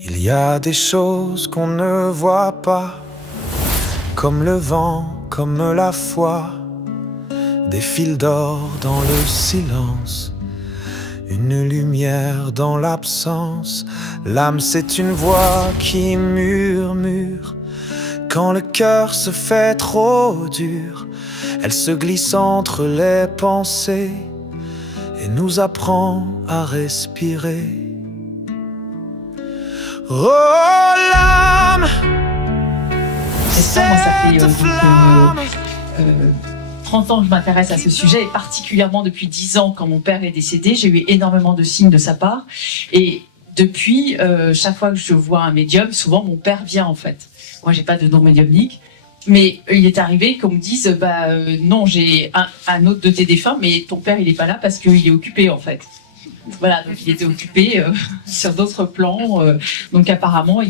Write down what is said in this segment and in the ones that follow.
Il y a des choses qu'on ne voit pas, comme le vent, comme la foi, des fils d'or dans le silence, une lumière dans l'absence. L'âme, c'est une voix qui murmure quand le cœur se fait trop dur. Elle se glisse entre les pensées et nous apprend à respirer. Oh l'âme, C'est ça, moi ça fait 30 ans que je m'intéresse à ce sujet, et particulièrement depuis 10 ans quand mon père est décédé, j'ai eu énormément de signes de sa part. Et depuis, chaque fois que je vois un médium, souvent mon père vient en fait. Moi j'ai pas de don médiumnique, mais il est arrivé qu'on me dise non, j'ai un autre de tes défunts, mais ton père il est pas là parce qu'il est occupé en fait. Voilà, donc il était occupé sur d'autres plans, donc apparemment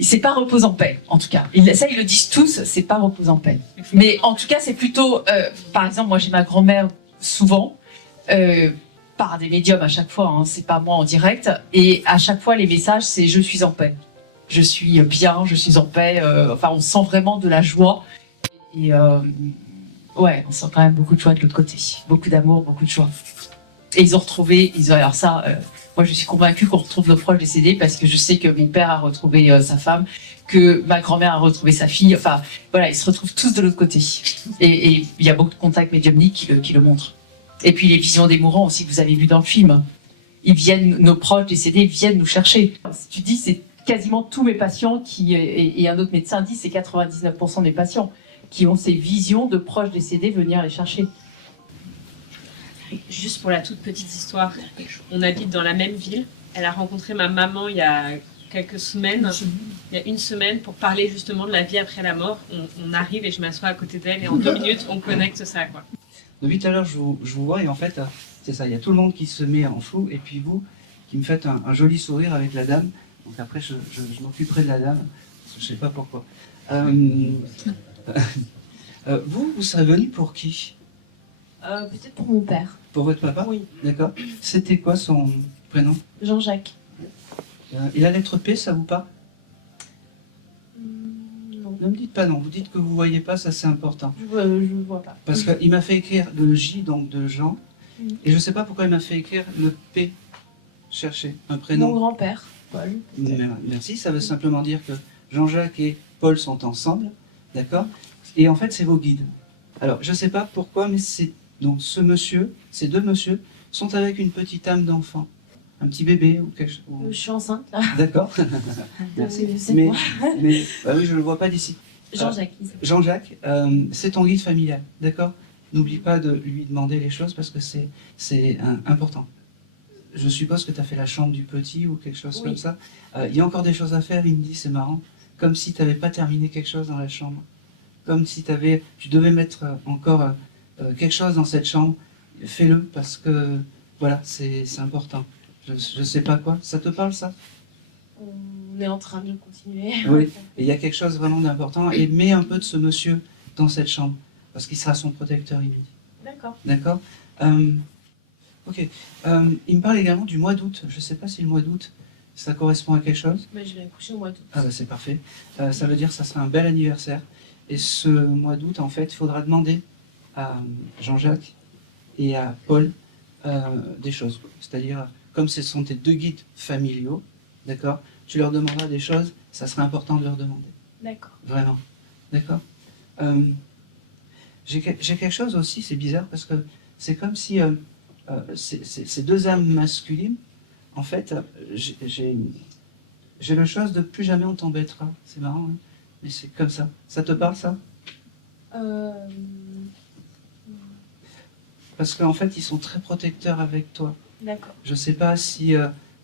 c'est pas repose en paix, en tout cas. Ça, ils le disent tous, c'est pas repose en paix. Mais en tout cas, c'est plutôt... par exemple, moi, j'ai ma grand-mère souvent, par des médiums à chaque fois, hein, c'est pas moi en direct, et à chaque fois, les messages, c'est « je suis en paix ». Je suis bien, je suis en paix. Enfin, on sent vraiment de la joie. Et ouais, on sent quand même beaucoup de joie de l'autre côté. Beaucoup d'amour, beaucoup de joie. Et ils ont retrouvé... alors ça... moi, je suis convaincue qu'on retrouve nos proches décédés parce que je sais que mon père a retrouvé sa femme, que ma grand-mère a retrouvé sa fille. Enfin, voilà, ils se retrouvent tous de l'autre côté. Et il y a beaucoup de contacts médiumniques qui le montrent. Et puis les visions des mourants aussi que vous avez vu dans le film. Nos proches décédés viennent nous chercher. Tu dis, c'est quasiment tous mes patients et un autre médecin dit, c'est 99% des patients qui ont ces visions de proches décédés venir les chercher. Juste pour la toute petite histoire, on habite dans la même ville. Elle a rencontré ma maman il y a quelques semaines, il y a une semaine, pour parler justement de la vie après la mort. On arrive et je m'assois à côté d'elle et en 2 minutes, on connecte ça, quoi. Depuis tout à l'heure, je vous vois et en fait, c'est ça, il y a tout le monde qui se met en flou et puis vous, qui me faites un joli sourire avec la dame. Donc après, je m'occuperai de la dame, parce que je ne sais pas pourquoi. Vous serez venu pour qui? Peut-être pour mon père. Pour votre papa? Oui. D'accord. C'était quoi son prénom? Jean-Jacques. Et la lettre P, ça vous parle? Non. Ne me dites pas non, vous dites que vous ne voyez pas, ça c'est important. Je vois pas. Parce qu'il m'a fait écrire le J, donc de Jean, et je ne sais pas pourquoi il m'a fait écrire le P. Cherchez un prénom. Mon grand-père, Paul. Merci, ça veut simplement dire que Jean-Jacques et Paul sont ensemble, d'accord? Et en fait, c'est vos guides. Alors, je ne sais pas pourquoi, mais c'est donc ces deux messieurs sont avec une petite âme d'enfant, un petit bébé ou quelque chose. Je suis enceinte là. D'accord. Merci. C'est Mais moi. bah oui, je ne le vois pas d'ici. Jean-Jacques. Jean-Jacques, c'est ton guide familial, d'accord? N'oublie pas de lui demander les choses parce que c'est important. Je suppose que tu as fait la chambre du petit ou quelque chose comme ça. Il y a encore des choses à faire, il me dit, c'est marrant. Comme si tu n'avais pas terminé quelque chose dans la chambre. Comme si tu devais mettre encore quelque chose dans cette chambre. Fais-le parce que, voilà, c'est important. Je ne sais pas quoi. Ça te parle, ça? On est en train de continuer. Oui, et il y a quelque chose vraiment d'important. Et mets un peu de ce monsieur dans cette chambre. Parce qu'il sera son protecteur, il me dit. D'accord. D'accord. Ok. Il me parle également du mois d'août. Je ne sais pas si le mois d'août, ça correspond à quelque chose. Je vais accoucher au mois d'août. Ah bah c'est parfait. Ça veut dire que ça sera un bel anniversaire. Et ce mois d'août, en fait, il faudra demander à Jean-Jacques et à Paul des choses. C'est-à-dire, comme ce sont tes deux guides familiaux, d'accord, tu leur demanderas des choses, ça sera important de leur demander. D'accord. Vraiment. D'accord. J'ai quelque chose aussi, c'est bizarre, parce que c'est comme si ces deux âmes masculines, en fait, j'ai le chose de plus jamais on t'embêtera. C'est marrant, hein, mais c'est comme ça. Ça te parle, ça? Parce qu'en fait, ils sont très protecteurs avec toi. D'accord. Je ne sais pas si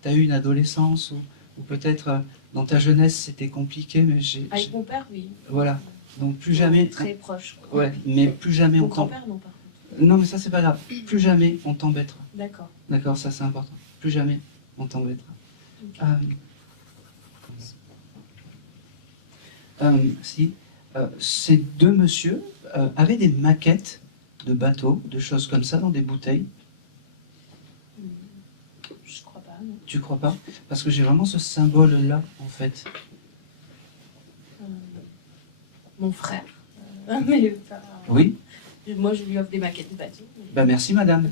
tu as eu une adolescence ou peut-être dans ta jeunesse c'était compliqué, mais Avec mon père, oui. Voilà. Donc plus jamais. Très proche. Ouais, mais plus jamais Mon on t'embêtera. grand-père, non, par contre. Non, mais ça c'est pas grave. Plus jamais on t'embêtera. D'accord. D'accord, ça c'est important. Plus jamais on t'embêtera. Okay. Si. Ces deux messieurs avaient des maquettes de bateaux, de choses comme ça, dans des bouteilles. Je crois pas, non. Tu crois pas? Parce que j'ai vraiment ce symbole-là, en fait. Mon frère. Mais pas... Oui? Moi, je lui offre des maquettes de bateaux. mais- Ben merci, madame.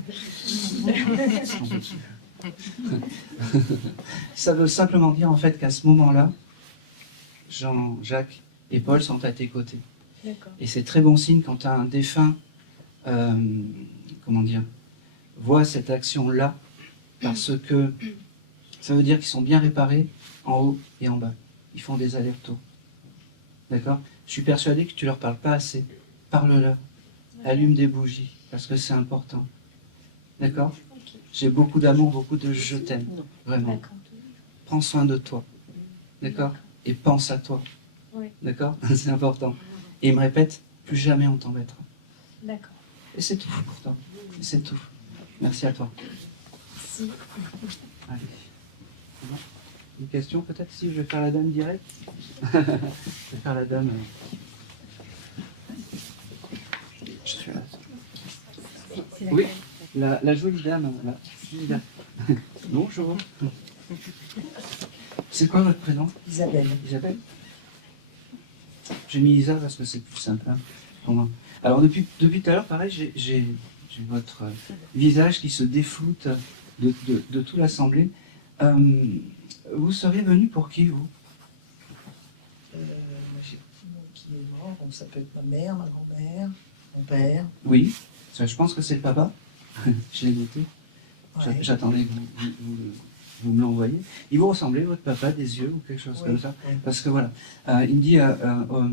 Ça veut simplement dire, en fait, qu'à ce moment-là, Jean, Jacques et Paul sont à tes côtés. D'accord. Et c'est très bon signe quand un défunt, comment dire, voit cette action-là, parce que ça veut dire qu'ils sont bien réparés en haut et en bas. Ils font des allers-retours. D'accord? Je suis persuadé que tu leur parles pas assez. Parle-leur. Allume des bougies, parce que c'est important. D'accord? Ok. J'ai beaucoup d'amour, beaucoup de je t'aime. Vraiment. D'accord. Prends soin de toi. D'accord? Et pense à toi. Oui. D'accord? C'est important. Et il me répète, plus jamais on t'embêtera. D'accord. Et c'est tout pour toi. Et c'est tout. Merci à toi. Si. Allez. Bon. Une question peut-être? Si je vais faire la dame direct. Je vais faire la dame. Je suis là. C'est Oui, la jolie dame. La jolie dame. Bonjour. C'est quoi votre prénom? Isabelle. Isabelle? J'ai mis Isa parce que c'est plus simple. Hein, pour moi. Alors depuis tout à l'heure, pareil, j'ai votre visage qui se défloute de toute l'assemblée. Vous seriez venu pour qui, vous? Moi, j'ai tout le monde qui est mort, donc ça peut être ma mère, ma grand-mère, mon père. Oui, ça, je pense que c'est le papa. Je l'ai noté. Ouais. J'attendais que vous me l'envoyiez. Il vous ressemblait, votre papa, des yeux ou quelque chose Oui, comme ça? oui. Parce que voilà, il me dit,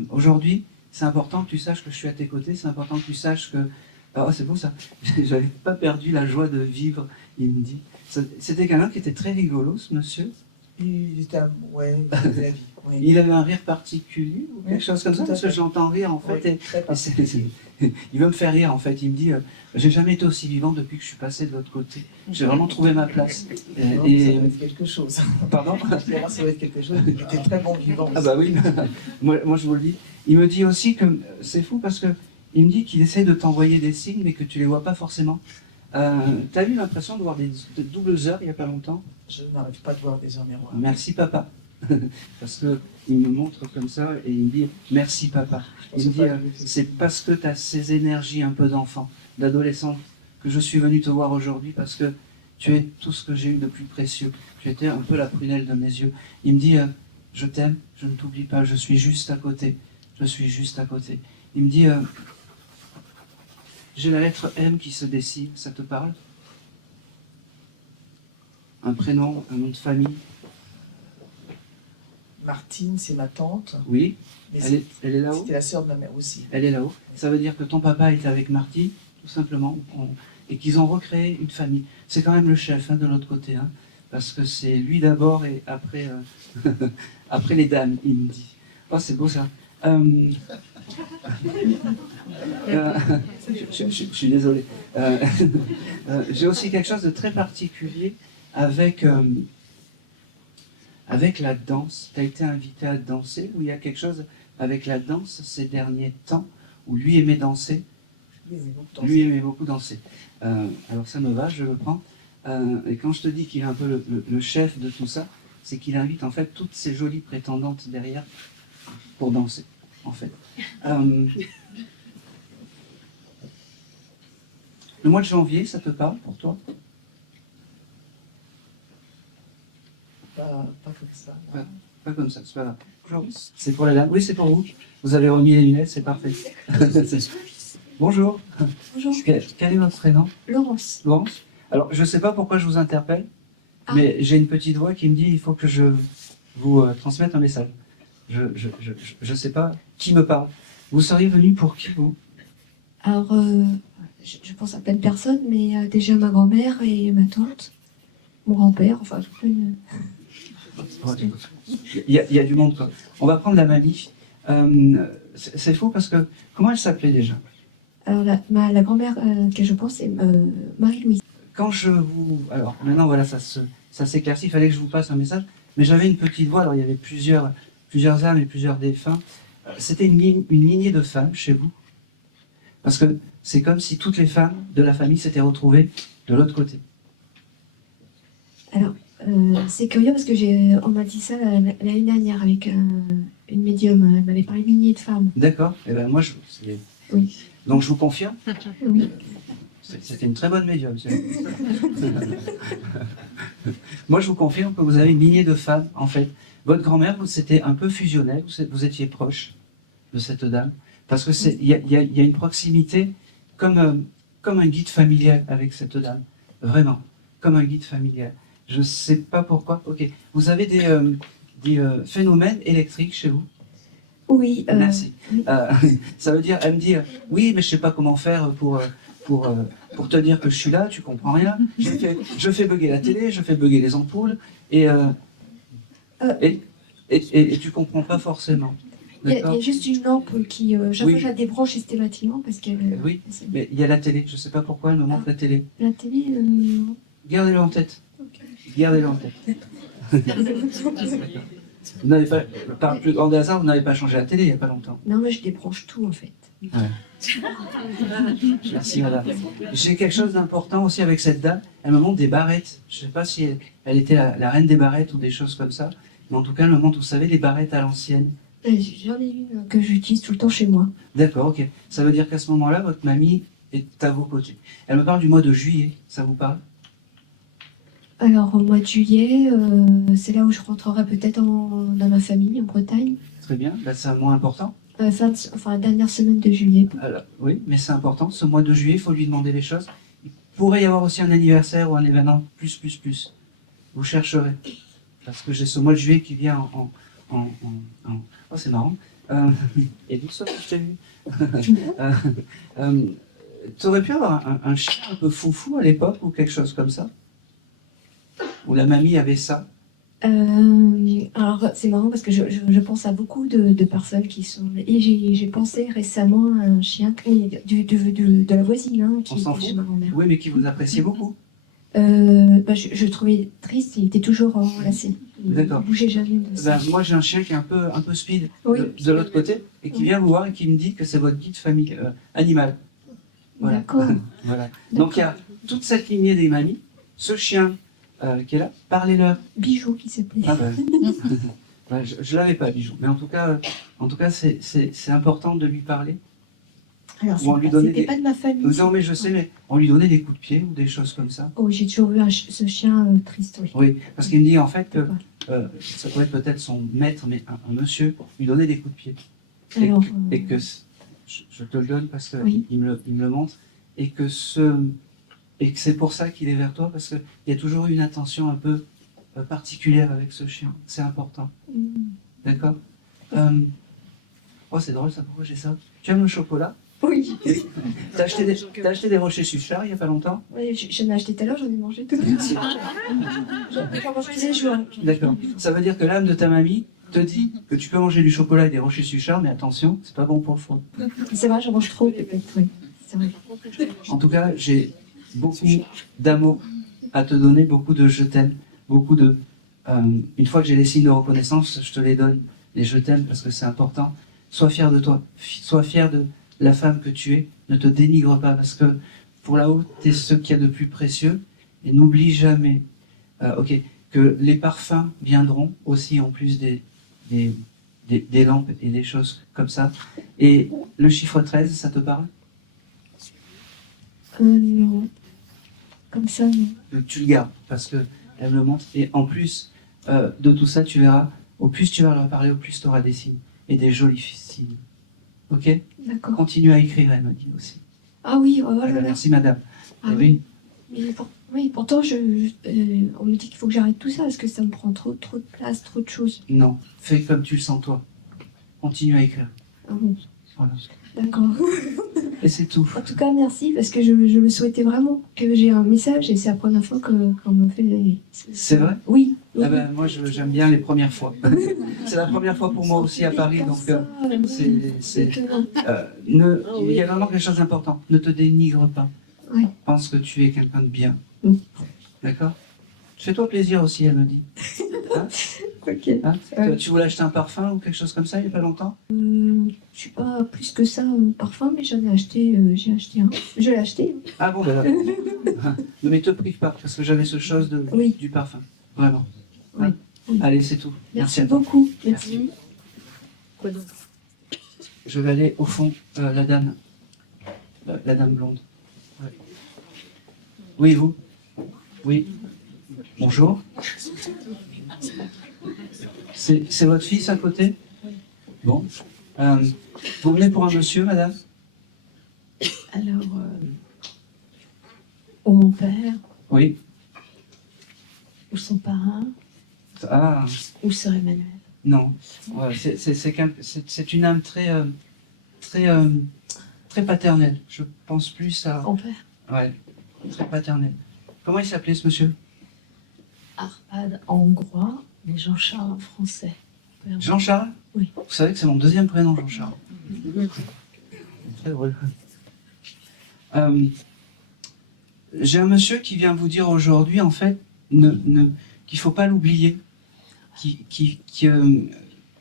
aujourd'hui, c'est important que tu saches que je suis à tes côtés, c'est important que tu saches que... Oh, c'est beau ça, j'avais pas perdu la joie de vivre, il me dit. C'était quelqu'un qui était très rigolo, ce monsieur. Il était, ouais, il faisait la vie. Oui. Il avait un rire particulier ou quelque Oui, chose comme ça, tout à parce que fait. j'entends rire en fait. Oui, Et très et particulier. il veut me faire rire en fait. Il me dit j'ai jamais été aussi vivant depuis que je suis passé de l'autre côté. J'ai vraiment trouvé ma place. Non, Et- Ça doit être quelque chose. Pardon? Clairement, ça doit être quelque chose. Il était très bon vivant. Ah bah oui, moi je vous le dis. Il me dit aussi que c'est fou parce que il me dit qu'il essaie de t'envoyer des signes mais que tu les vois pas forcément. T'as eu l'impression de voir des doubles heures il y a pas longtemps? Je n'arrive pas à voir des heures miroirs. Merci papa. Parce que il me montre comme ça et il me dit merci papa. Il me dit c'est parce que tu as ces énergies un peu d'enfant, d'adolescent que je suis venu te voir aujourd'hui parce que tu es tout ce que j'ai eu de plus précieux. Tu étais un peu la prunelle de mes yeux. Il me dit je t'aime, je ne t'oublie pas, je suis juste à côté. Je suis juste à côté. Il me dit j'ai la lettre M qui se dessine, ça te parle? Un prénom, un nom de famille? Martine, c'est ma tante. Oui, Mais elle est là-haut? c'était la sœur de ma mère aussi. Elle est là-haut. Ça veut dire que ton papa est avec Martine, tout simplement, et qu'ils ont recréé une famille. C'est quand même le chef hein, de l'autre côté, hein, parce que c'est lui d'abord et après, après les dames, il me dit. Oh, c'est beau ça. Je suis désolé. J'ai aussi quelque chose de très particulier avec la danse. Tu as été invité à danser, ou il y a quelque chose avec la danse ces derniers temps, où lui aimait danser? Oui, mais bon, tant Lui aimait beaucoup danser. Alors ça me va, je le prends. Et quand je te dis qu'il est un peu le chef de tout ça, c'est qu'il invite en fait toutes ces jolies prétendantes derrière pour danser, en fait. Le mois de janvier, ça te parle pour toi? pas comme ça. Ouais. Pas comme ça, c'est pas grave. C'est pour la dame? Oui, c'est pour vous. Vous avez remis les lunettes, c'est parfait. Bonjour. Bonjour. Quel est votre prénom? Laurence. Laurence? Alors, je ne sais pas pourquoi je vous interpelle, Ah. mais j'ai une petite voix qui me dit il faut que je vous transmette un message. Je sais pas qui me parle. Vous seriez venu pour qui, vous? Alors, je pense à plein de personnes, mais déjà ma grand-mère et ma tante, mon grand-père, enfin, toute une... Il y a du monde, quoi. On va prendre la mamie. C'est faux parce que... Comment elle s'appelait déjà? Alors, la grand-mère que je pense, c'est Marie-Louise. Quand je vous... Alors, maintenant, voilà, ça s'éclaircit. Il fallait que je vous passe un message. Mais j'avais une petite voix. Alors, il y avait plusieurs âmes et plusieurs défunts. c'était une lignée de femmes chez vous. Parce que c'est comme si toutes les femmes de la famille s'étaient retrouvées de l'autre côté. Alors, c'est curieux parce que on m'a dit ça l'année dernière avec une médium. Elle m'avait parlé d'une lignée de femmes. D'accord. Et ben moi, Oui. donc je vous confirme, Oui. c'était une très bonne médium. Moi, je vous confirme que vous avez une lignée de femmes, en fait. Votre grand-mère, c'était un peu fusionnel, vous étiez proche de cette dame. Parce que il y a une proximité comme un guide familial avec cette dame. Vraiment, comme un guide familial. Je ne sais pas pourquoi. Ok. Vous avez des phénomènes électriques chez vous? Oui. Merci. oui. Ça veut dire, elle me dit, oui, mais je sais pas comment faire pour te dire que je suis là, tu comprends rien. Je fais bugger la télé, je fais bugger les ampoules, et tu comprends pas forcément. Il y a D'accord? juste une lampe qui, chaque Oui. fois, je la débranche systématiquement parce qu'elle. Oui, mais il y a la télé, je sais pas pourquoi elle me montre la télé. La télé. Gardez-le en tête. Ok. Gardez-le en tête. Vous n'avez pas, par plus grand hasard, vous n'avez pas changé la télé il n'y a pas longtemps. Non, mais je débranche tout en fait. Merci madame. J'ai quelque chose d'important aussi avec cette dame. Elle me montre des barrettes. Je ne sais pas si elle était la reine des barrettes ou des choses comme ça. Mais en tout cas, elle me montre, vous savez, les barrettes à l'ancienne. J'en ai une que j'utilise tout le temps chez moi. D'accord, ok. Ça veut dire qu'à ce moment-là, votre mamie est à vos côtés. Elle me parle du mois de juillet. Ça vous parle? Alors, au mois de juillet, c'est là où je rentrerai peut-être dans ma famille, en Bretagne. Très bien. Là, c'est un mois important. La dernière semaine de juillet. Alors, oui, mais c'est important. Ce mois de juillet, il faut lui demander les choses. Il pourrait y avoir aussi un anniversaire ou un événement plus. Vous chercherez. Parce que j'ai ce mois de juillet qui vient en... Oh, c'est marrant. Et d'où ça que je t'ai vu Tu aurais pu avoir un chien un peu foufou à l'époque ou quelque chose comme ça? Où la mamie avait ça? Alors, c'est marrant parce que je pense à beaucoup de personnes qui sont... Et j'ai pensé récemment à un chien de la voisine, hein, qui On s'en était fout. chez ma grand-mère. Oui, mais qui vous appréciait beaucoup. Je le trouvais triste, il était toujours enlacé. Il D'accord. bougeait jamais de ça. Moi, j'ai un chien qui est un peu speed Oui. de l'autre côté et qui vient vous voir et qui me dit que c'est votre guide famille animal. Voilà. D'accord. Voilà. Donc, il y a toute cette lignée des mamies. Ce chien qui est là, parlez-leur. Bijou qui s'appelait. Ah ben, ouais, je l'avais pas, Bijou. Mais en tout cas, c'est important de lui parler. Alors, Ou on lui donnait c'était des- pas de ma famille. Non, mais je sais, mais on lui donnait des coups de pied ou des choses comme ça. Oh, j'ai toujours vu ce chien triste, oui. Oui, parce qu'il me dit en fait que ça pourrait être peut-être son maître, mais un monsieur lui donnait des coups de pied. Alors, Et que je te le donne parce qu'il Oui. me le montre, et que c'est pour ça qu'il est vers toi, parce qu'il y a toujours eu une attention un peu particulière avec ce chien. C'est important. D'accord? Oh, c'est drôle ça, pourquoi j'ai ça? Tu aimes le chocolat? Oui. T'as acheté des rochers Suchard il n'y a pas longtemps? Oui, j'en ai acheté tout à l'heure, j'en ai mangé tout. J'en mange tous les jours. D'accord. Ça veut dire que l'âme de ta mamie te dit que tu peux manger du chocolat et des rochers Suchard, mais attention, c'est pas bon pour le foie. C'est vrai, j'en mange trop, peut-être, oui. C'est vrai. En tout cas, j'ai beaucoup d'amour à te donner, beaucoup de je t'aime, beaucoup de... une fois que j'ai les signes de reconnaissance, je te les donne, les je t'aime, parce que c'est important. Sois fier de toi, sois fier de la femme que tu es, ne te dénigre pas, parce que pour là-haut, tu es ce qu'il y a de plus précieux, et n'oublie jamais que les parfums viendront aussi en plus des lampes et des choses comme ça. Et le chiffre 13, ça te parle? Non. Comme ça, non. Tu le gardes parce que elle me le montre. Et en plus de tout ça, tu verras, au plus tu vas leur parler, au plus tu auras des signes et des jolis signes. Ok? D'accord. Continue à écrire, elle m'a dit aussi. Ah oui, oh Ah là ben, là. merci madame. Ah Eh oui. Oui, pourtant, on me dit qu'il faut que j'arrête tout ça parce que ça me prend trop de place, trop de choses. Non, fais comme tu le sens toi. Continue à écrire. Ah bon, Voilà. d'accord. Et c'est tout. En tout cas, merci parce que je me souhaitais vraiment que j'ai un message et c'est la première fois qu'on me fait. C'est vrai? Oui. Oui. Ah ben, moi j'aime bien les premières fois. C'est la première fois pour moi aussi à Paris, donc c'est Étonnant. il y a vraiment quelque chose d'important. Ne te dénigre pas. Ouais. Pense que tu es quelqu'un de bien. Mm. D'accord? Fais-toi plaisir aussi, elle me dit. Hein? Ok. Hein? Tu voulais acheter un parfum ou quelque chose comme ça il n'y a pas longtemps? je suis pas plus que ça parfum, mais j'en ai acheté, j'ai acheté un. Je l'ai acheté. Ah bon, ben d'accord. Ne mais te prive pas, parce que j'avais ce chose Oui. du parfum. Vraiment. Oui. Hein. Oui. Allez, c'est tout. Merci à toi. beaucoup. Merci. Quoi donc? Je vais aller au fond, la dame blonde. Ouais. Oui, vous? Oui. Bonjour. C'est votre fils à côté? Bon. Vous venez pour un monsieur, madame? Alors, ou mon père, Oui. ou son parrain, Ah, ou sœur Emmanuel. non. Ouais, c'est une âme très paternelle. Je pense plus à... Son père, Ouais, très paternelle. Comment il s'appelait ce monsieur? Arpad en hongrois, mais Jean-Charles en français. Père. Jean-Charles? Oui. Vous savez que c'est mon deuxième prénom, Jean-Charles. Très drôle. J'ai un monsieur qui vient vous dire aujourd'hui, en fait, qu'il faut pas l'oublier.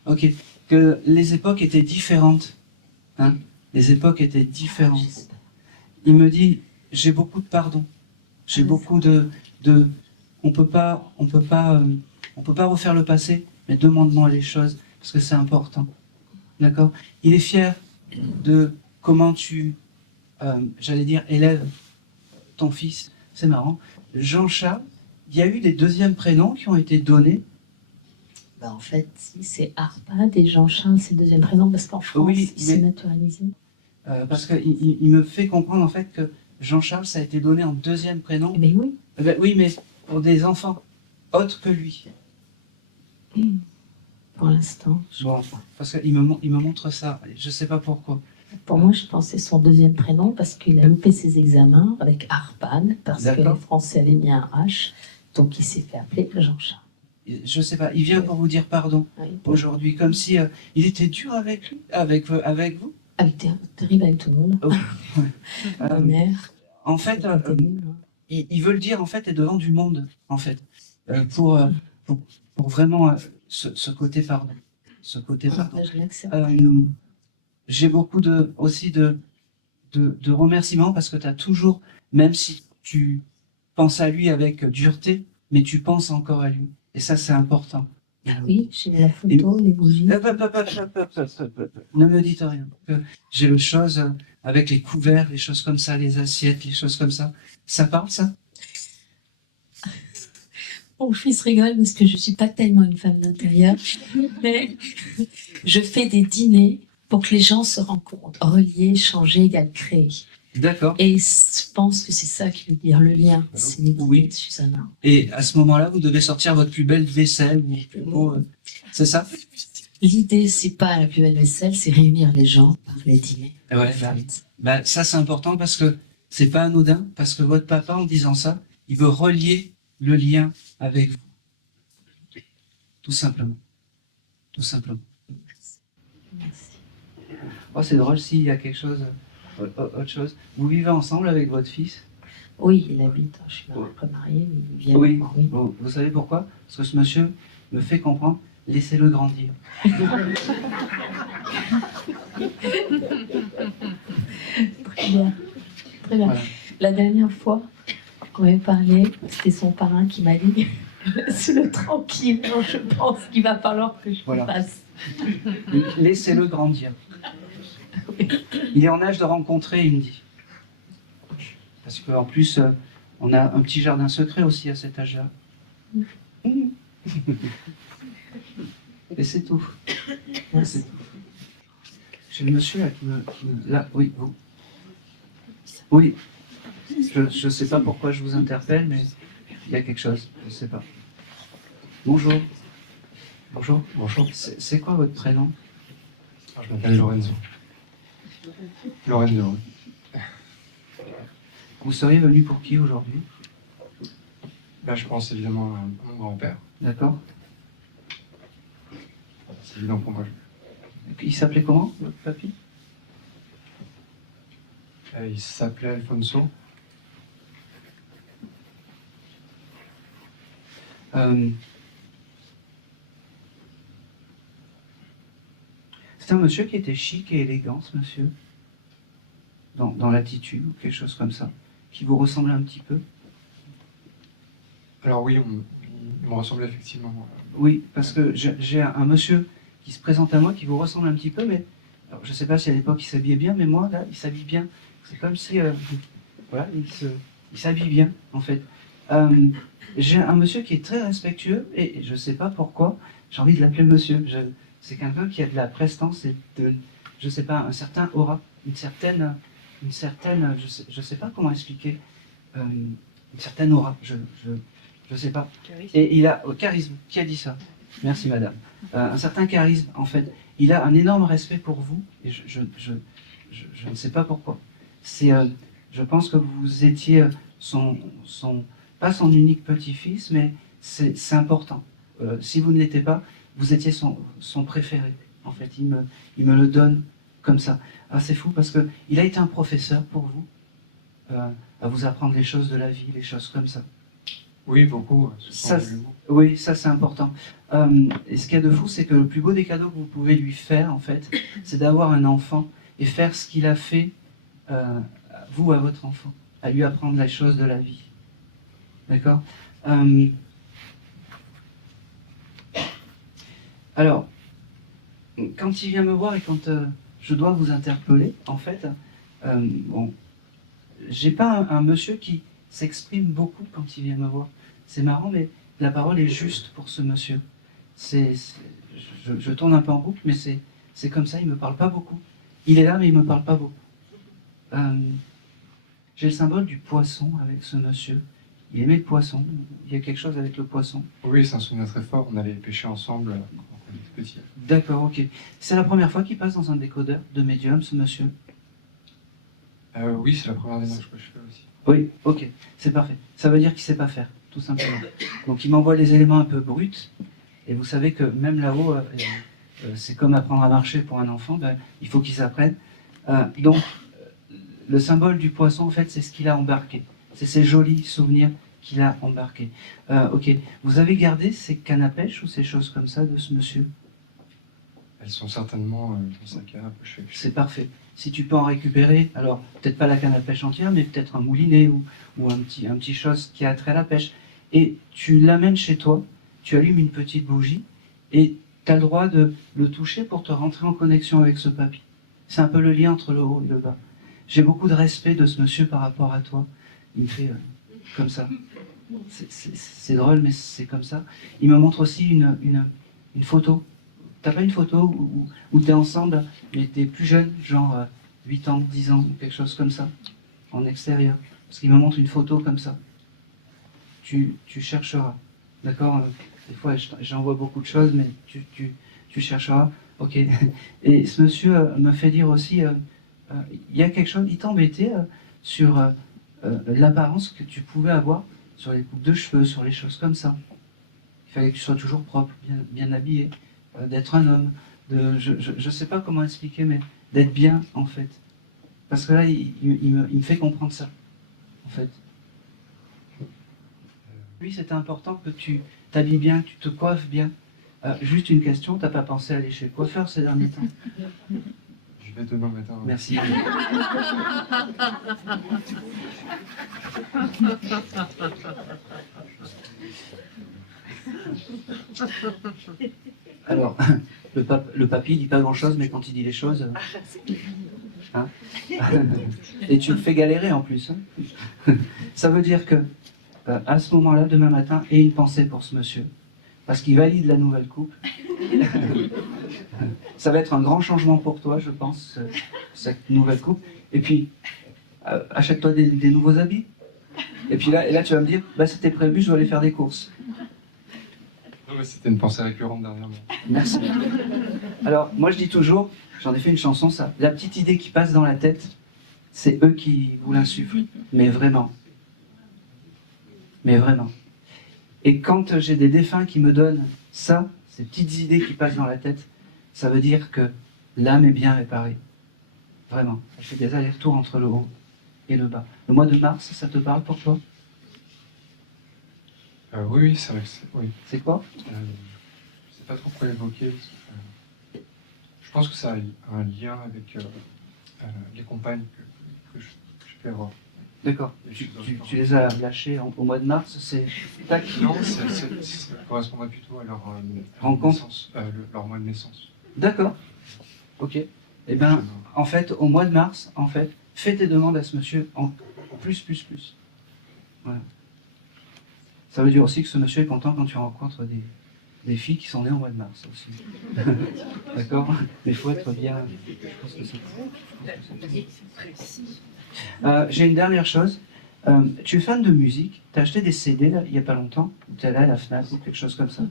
Ok, que les époques étaient différentes. Hein, les époques étaient différentes. Il me dit, j'ai beaucoup de pardon. J'ai beaucoup de on peut pas refaire le passé, mais demande-moi les choses parce que c'est important. D'accord? Il est fier de comment tu, j'allais dire, élèves ton fils. C'est marrant. Jean-Charles, il y a eu des deuxièmes prénoms qui ont été donnés. Bah, en fait, c'est Arpad et Jean-Charles, c'est le deuxième prénom parce qu'en France, Oui, il s'est mais- naturalisé. Parce qu'il me fait comprendre en fait que Jean-Charles, ça a été donné en deuxième prénom. Eh bien oui, Oui, mais pour des enfants autres que lui. pour l'instant. Bon, parce qu'il me montre ça. Je sais pas pourquoi. Pour moi, je pense que c'est son deuxième prénom parce qu'il a loupé ses examens avec Arpad parce que D'accord. les Français avaient mis un H, donc il s'est fait appeler Jean-Charles. Je sais pas. Il vient pour vous dire pardon Oui. aujourd'hui, comme si il était dur avec lui, avec vous. Ah, il était terrible avec tout le monde. Ma Euh, mère, en fait, c'était terrible. il veut le dire en fait et devant du monde en fait pour vraiment ce côté pardon, ce côté pardon. Je l'accepte. J'ai beaucoup aussi de remerciements parce que tu as toujours, même si tu penses à lui avec dureté, mais tu penses encore à lui. Et ça, c'est important. Ah oui, j'ai mis la photo, les bougies. Ne me dites rien. J'ai le chose avec les couverts, les choses comme ça, les assiettes, les choses comme ça. Ça parle, ça? Mon fils rigole parce que je suis pas tellement une femme d'intérieur, mais je fais des dîners pour que les gens se rencontrent. Relier, changer, égale créer. D'accord. Et je pense que c'est ça qui veut dire le lien. C'est l'idée Oui. de Susanna. Et à ce moment-là, vous devez sortir votre plus belle vaisselle, ou plus beau, c'est ça? L'idée, c'est pas la plus belle vaisselle, c'est réunir les gens par les dîners. Ouais, ça c'est important parce que c'est pas anodin, parce que votre papa, en disant ça, il veut relier le lien avec vous. Tout simplement. Tout simplement. Merci. Oh, c'est drôle s'il y a quelque chose, autre chose. Vous vivez ensemble avec votre fils? Oui, il habite, je suis pas mariée, mais il vient avec moi, oui. Vous savez pourquoi? Parce que ce monsieur me fait comprendre, laissez-le grandir. Très bien. Très bien. Voilà. La dernière fois qu'on avait parlé, c'était son parrain qui m'a dit laisse-le tranquille, non, je pense qu'il va falloir que je Voilà. le fasse. Laissez-le grandir. Il est en âge de rencontrer, il me dit. Parce qu'en plus, on a un petit jardin secret aussi à cet âge-là. Et c'est tout. C'est tout. J'ai le monsieur là qui me... Là, oui, vous. Oui. Je ne sais pas pourquoi je vous interpelle, mais il y a quelque chose. Je ne sais pas. Bonjour. Bonjour. Bonjour, C'est quoi votre prénom? je m'appelle Lorenzo. Lorenzo, oui. Vous seriez venu pour qui aujourd'hui? Là, je pense évidemment à mon grand-père. D'accord. C'est évident pour moi. Il s'appelait comment, votre papy? Il s'appelait Alfonso. C'est un monsieur qui était chic et élégant, ce monsieur, dans l'attitude ou quelque chose comme ça, qui vous ressemblait un petit peu. Alors oui, il me ressemblait effectivement. Oui, parce que j'ai un monsieur qui se présente à moi qui vous ressemble un petit peu, mais alors, je ne sais pas si à l'époque il s'habillait bien, mais moi, là, il s'habille bien. C'est comme si, voilà, il s'habille bien, en fait. J'ai un monsieur qui est très respectueux, et je ne sais pas pourquoi, j'ai envie de l'appeler monsieur. C'est quelqu'un qui a de la prestance et de, je ne sais pas, un certain aura, une certaine, je sais pas comment expliquer, une certaine aura, je sais pas. Charisme. Et il a, charisme, qui a dit ça? Merci madame. Un certain charisme, en fait. Il a un énorme respect pour vous, et je ne sais pas pourquoi. Je pense que vous étiez pas son unique petit-fils, mais c'est important. Si vous ne l'étiez pas, vous étiez son préféré. En fait, il me le donne comme ça. Ah, c'est fou parce qu'il a été un professeur pour vous, à vous apprendre les choses de la vie, les choses comme ça. Oui, beaucoup. Oui, ça c'est important. Et ce qu'il y a de fou, c'est que le plus beau des cadeaux que vous pouvez lui faire, en fait, c'est d'avoir un enfant et faire ce qu'il a fait, vous, à votre enfant, à lui apprendre les choses de la vie. D'accord? Alors, quand il vient me voir et quand je dois vous interpeller, en fait, bon, j'ai pas un monsieur qui s'exprime beaucoup quand il vient me voir. C'est marrant, mais la parole est juste pour ce monsieur. Je tourne un peu en boucle, mais c'est comme ça, il me parle pas beaucoup. Il est là, mais il me parle pas beaucoup. J'ai le symbole du poisson avec ce monsieur. Il aimait le poisson. Il y a quelque chose avec le poisson. Oui, c'est un souvenir très fort. On allait pêcher ensemble quand on était petit. D'accord, ok. C'est la première fois qu'il passe dans un décodeur de médium, ce monsieur? Oui, c'est la première démarche que je fais aussi. Oui, ok, c'est parfait. Ça veut dire qu'il sait pas faire, tout simplement. Donc il m'envoie les éléments un peu bruts, et vous savez que même là-haut, c'est comme apprendre à marcher pour un enfant, ben, il faut qu'il s'apprenne. Donc, le symbole du poisson, en fait, c'est ce qu'il a embarqué. C'est ces jolis souvenirs qu'il a embarqués. Ok, vous avez gardé ces cannes à pêche ou ces choses comme ça de ce monsieur? Elles sont certainement dans sa cave. C'est parfait. Si tu peux en récupérer, alors peut-être pas la canne à pêche entière, mais peut-être un moulinet ou un petit chose qui a trait à la pêche. Et tu l'amènes chez toi, tu allumes une petite bougie et tu as le droit de le toucher pour te rentrer en connexion avec ce papy. C'est un peu le lien entre le haut et le bas. J'ai beaucoup de respect de ce monsieur par rapport à toi. Il me fait comme ça. C'est drôle, mais c'est comme ça. Il me montre aussi une photo. T'as pas une photo où t'es ensemble, mais t'es plus jeune, genre 8 ans, 10 ans, ou quelque chose comme ça, en extérieur. Parce qu'il me montre une photo comme ça. Tu chercheras. D'accord? Des fois, j'envoie beaucoup de choses, mais tu chercheras. Ok. Et ce monsieur me fait dire aussi, il y a quelque chose, il t'embêtait sur l'apparence que tu pouvais avoir, sur les coupes de cheveux, sur les choses comme ça. Il fallait que tu sois toujours propre, bien habillé. D'être un homme, je sais pas comment expliquer, mais d'être bien, en fait. Parce que là, il me fait comprendre ça, en fait. Lui, c'était important que tu t'habilles bien, que tu te coiffes bien. Juste une question, t'as pas pensé à aller chez le coiffeur ces derniers temps? Je vais demain matin. Ouais. Merci. Alors, le papy dit pas grand-chose, mais quand il dit les choses... hein, et tu le fais galérer en plus. Hein. Ça veut dire que, à ce moment-là, demain matin, aie une pensée pour ce monsieur. Parce qu'il valide la nouvelle coupe. Ça va être un grand changement pour toi, je pense, cette nouvelle coupe. Et puis, achète-toi des nouveaux habits. Et puis là, tu vas me dire, bah, c'était prévu, je dois aller faire des courses. Non, mais c'était une pensée récurrente dernièrement. Merci. Alors, moi je dis toujours, j'en ai fait une chanson, ça. La petite idée qui passe dans la tête, c'est eux qui vous l'insufflent. Mais vraiment. Mais vraiment. Et quand j'ai des défunts qui me donnent ça, ces petites idées qui passent dans la tête, ça veut dire que l'âme est bien réparée. Vraiment. Elle fait des allers-retours entre le haut et le bas. Le mois de mars, ça te parle pour toi? Oui, c'est vrai que c'est... Oui. C'est quoi? Je sais pas trop quoi évoquer. Parce que, je Je pense que ça a un lien avec les compagnes que je peux avoir. D'accord. Tu les as lâchées au mois de mars, c'est... Tac. Non, ça correspondrait plutôt à leur Rencontre. naissance, leur mois de naissance. D'accord. Ok. Eh bien, en fait, au mois de mars, en fait, fais tes demandes à ce monsieur en plus. Voilà. Ça veut dire aussi que ce monsieur est content quand tu rencontres des filles qui sont nées au mois de mars aussi. D'accord. Mais il faut être bien... Je pense que j'ai une dernière chose. Tu es fan de musique. Tu as acheté des CD là, il n'y a pas longtemps. Tu es allé à la FNAC ou quelque chose comme ça.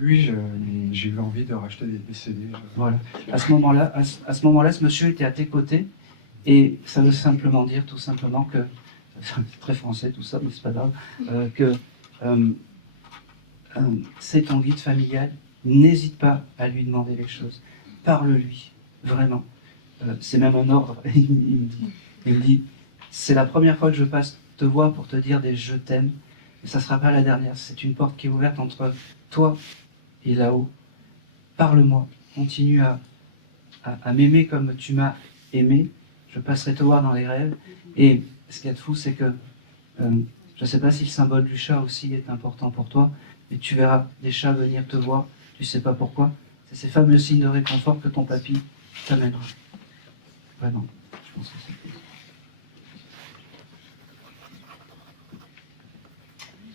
Oui, j'ai eu envie de racheter des CD. Voilà. À ce moment-là, ce monsieur était à tes côtés. Et ça veut simplement dire, tout simplement, que... C'est très français tout ça, mais c'est pas grave. C'est ton guide familial. N'hésite pas à lui demander les choses. Parle-lui, vraiment. C'est même un ordre. Il me dit, c'est la première fois que je passe te voir pour te dire des je t'aime, mais ça ne sera pas la dernière. C'est une porte qui est ouverte entre toi et là-haut. Parle-moi. Continue à m'aimer comme tu m'as aimé. Je passerai te voir dans les rêves. Et ce qu'il y a de fou, c'est que je ne sais pas si le symbole du chat aussi est important pour toi, mais tu verras des chats venir te voir. Tu ne sais pas pourquoi. C'est ces fameux signes de réconfort que ton papy t'amènera. Vraiment, je pense que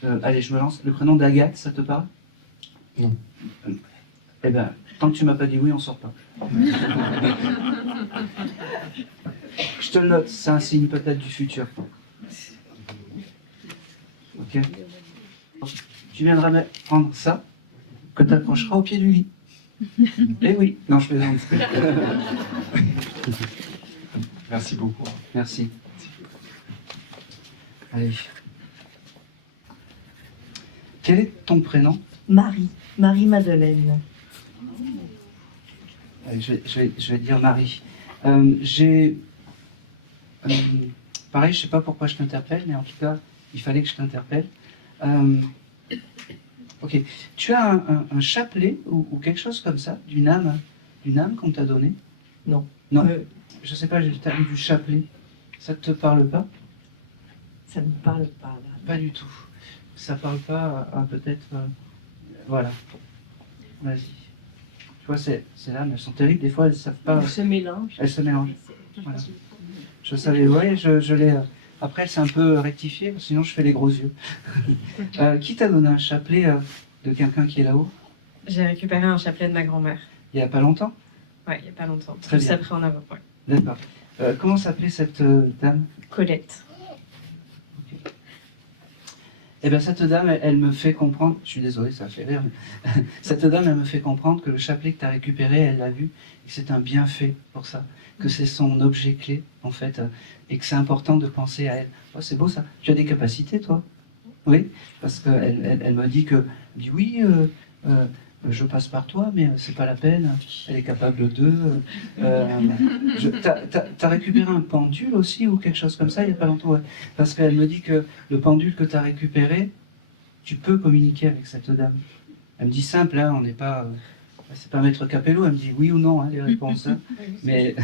c'est... allez, je me lance. Le prénom d'Agathe, ça te parle? Non. Eh bien, tant que tu m'as pas dit oui, on sort pas. Je te le note, c'est un signe peut-être du futur. Ok. Tu viendras prendre ça, que tu accrocheras au pied du lit. Eh oui. Non, je plaisante. Merci beaucoup. Merci. Allez. Quel est ton prénom? Marie-Madeleine. Allez, je vais dire Marie. Pareil, je ne sais pas pourquoi je t'interpelle, mais en tout cas, il fallait que je t'interpelle. Ok. Tu as un chapelet ou quelque chose comme ça, d'une âme qu'on t'a donné? Non. Non. Je ne sais pas, j'ai le terme du chapelet. Ça ne te parle pas? Ça ne me parle pas, là. Pas du tout. Ça parle pas à peut-être... voilà. Vas-y. Tu vois, ces lames, elles sont terribles. Des fois, elles ne savent pas... Elles se mélangent. Elles se mélangent. Voilà. Je savais, ouais, je l'ai... Après, elle s'est un peu rectifiée, sinon je fais les gros yeux. Qui t'a donné un chapelet de quelqu'un qui est là-haut? J'ai récupéré un chapelet de ma grand-mère. Il n'y a pas longtemps? Ouais, il n'y a pas longtemps. Très Juste bien. après en avoir. Ouais. D'accord. Comment s'appelait cette dame? Colette. Eh bien, cette dame, elle me fait comprendre, je suis désolé, ça fait rire, mais cette dame, elle me fait comprendre que le chapelet que tu as récupéré, elle l'a vu, et que c'est un bienfait pour ça, que c'est son objet clé, en fait, et que c'est important de penser à elle. Oh, c'est beau ça. Tu as des capacités, toi? Oui, parce qu'elle me dit que, elle dit oui, je passe par toi, mais c'est pas la peine, elle est capable de... T'as récupéré un pendule aussi, ou quelque chose comme ça, il n'y a pas longtemps, ouais. Parce qu'elle me dit que le pendule que tu as récupéré, tu peux communiquer avec cette dame. Elle me dit simple, hein, on n'est pas... c'est pas Maître Capello, elle me dit oui ou non, hein, les réponses, hein, mais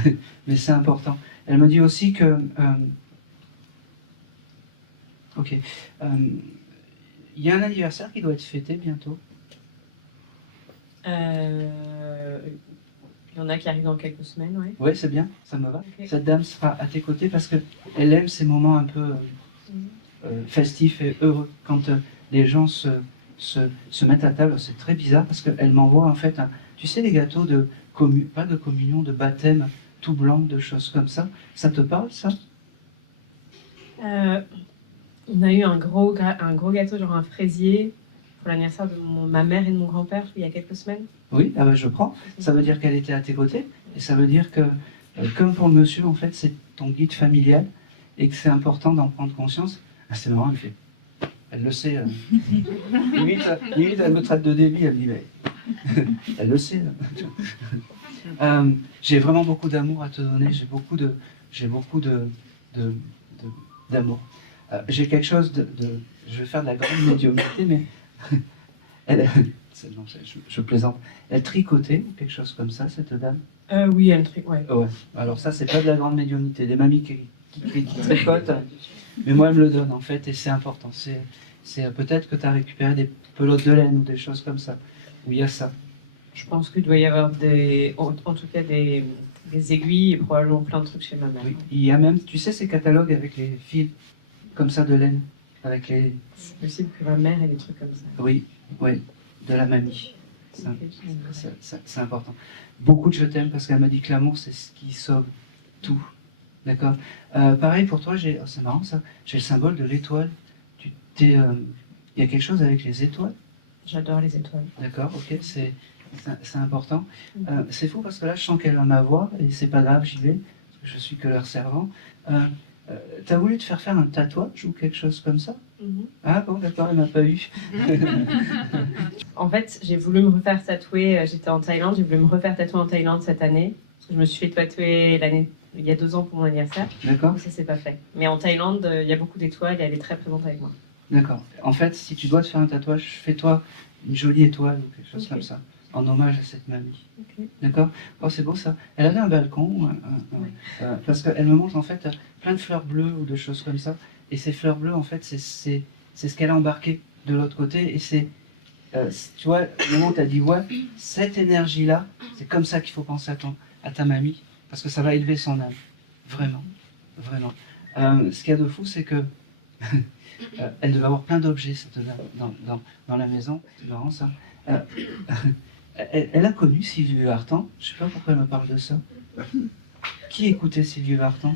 c'est important. Elle me dit aussi que... ok. Il y a un anniversaire qui doit être fêté bientôt. Il y en a qui arrivent dans quelques semaines, oui. Oui, c'est bien, ça me va. Ok. Cette dame sera à tes côtés parce qu'elle aime ces moments un peu festifs et heureux. Quand les gens se mettent à table, c'est très bizarre parce qu'elle m'envoie en fait, tu sais, les gâteaux de pas de communion, de baptême, tout blanc, de choses comme ça. Ça te parle, ça? On a eu un gros gâteau, genre un fraisier, pour l'anniversaire de ma mère et de mon grand-père, il y a quelques semaines. Oui, ah ben je prends. Ça veut dire qu'elle était à tes côtés. Et ça veut dire que, comme pour le monsieur, en fait, c'est ton guide familial et que c'est important d'en prendre conscience. Ah, c'est marrant, elle le sait. Limite, elle me traite de débile. Elle me dit, mais elle le sait. J'ai vraiment beaucoup d'amour à te donner. J'ai beaucoup d'amour. J'ai quelque chose de... Je vais faire de la grande médiumnité, mais non, je plaisante. Elle tricotait ou quelque chose comme ça, cette dame? Oui, un truc, ouais. Ouais. Alors ça, c'est pas de la grande médiumnité. Des mamies qui tricotent, mais moi, elle me le donne en fait, et c'est important. C'est peut-être que tu as récupéré des pelotes de laine ou des choses comme ça, où il y a ça. Je pense qu'il doit y avoir en tout cas des aiguilles et probablement plein de trucs chez ma mère. Oui. Il y a même, tu sais, ces catalogues avec les fils comme ça de laine, avec les... C'est possible que ma mère ait des trucs comme ça. Oui, oui, de la mamie. Ok. C'est important. Beaucoup de je t'aime parce qu'elle m'a dit que l'amour, c'est ce qui sauve tout. D'accord. Pareil pour toi, c'est marrant ça, j'ai le symbole de l'étoile. Il y a quelque chose avec les étoiles. J'adore les étoiles. D'accord, ok, c'est important. C'est fou parce que là, je sens qu'elle va m'avoir et c'est pas grave, j'y vais. Parce que je suis que leur servant. T'as voulu te faire un tatouage ou quelque chose comme ça? Ah bon, d'accord, elle m'a pas eu. En fait, j'ai voulu me refaire tatouer, j'étais en Thaïlande, j'ai voulu me refaire tatouer en Thaïlande cette année. Parce que je me suis fait tatouer il y a 2 ans pour mon anniversaire. D'accord. Donc ça, c'est pas fait. Mais en Thaïlande, il y a beaucoup d'étoiles et elle est très présente avec moi. D'accord. En fait, si tu dois te faire un tatouage, fais-toi une jolie étoile ou quelque chose Ok. comme ça, en hommage à cette mamie. Ok. D'accord. Oh, c'est beau ça. Elle avait un balcon, parce qu'elle me montre en fait plein de fleurs bleues ou de choses comme ça. Et ces fleurs bleues, en fait, c'est ce qu'elle a embarqué de l'autre côté. Et tu vois, le moment où tu as dit, ouais, cette énergie-là, c'est comme ça qu'il faut penser à ta mamie, parce que ça va élever son âme. Vraiment. Vraiment. Ce qu'il y a de fou, c'est que elle devait avoir plein d'objets cette dame, dans la maison. C'est marrant ça. Elle a connu Sylvie Vartan. Je sais pas pourquoi elle me parle de ça. Qui écoutait Sylvie Vartan?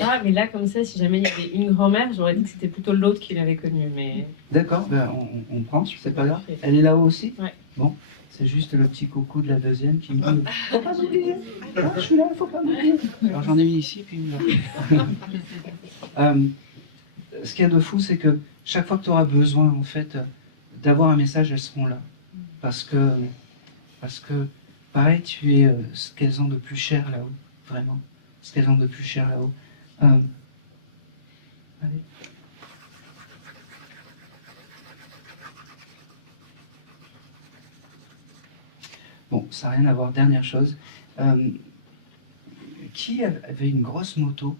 Ah, mais là, comme ça, si jamais il y avait une grand-mère, j'aurais dit que c'était plutôt l'autre qui l'avait connue. Mais... D'accord, ben on prend, c'est pas grave. Elle est là-haut aussi? Ouais. Bon, c'est juste le petit coucou de la deuxième qui me dit faut pas m'oublier, ah, je suis là, faut pas m'oublier. Alors j'en ai une ici, puis une là. Ce qu'il y a de fou, c'est que chaque fois que tu auras besoin, en fait, d'avoir un message, elles seront là. Parce que pareil, tu es ce qu'elles ont de plus cher là-haut, vraiment. Ce qu'elles ont de plus cher là-haut. Allez. Bon, ça n'a rien à voir. Dernière chose. Qui avait une grosse moto?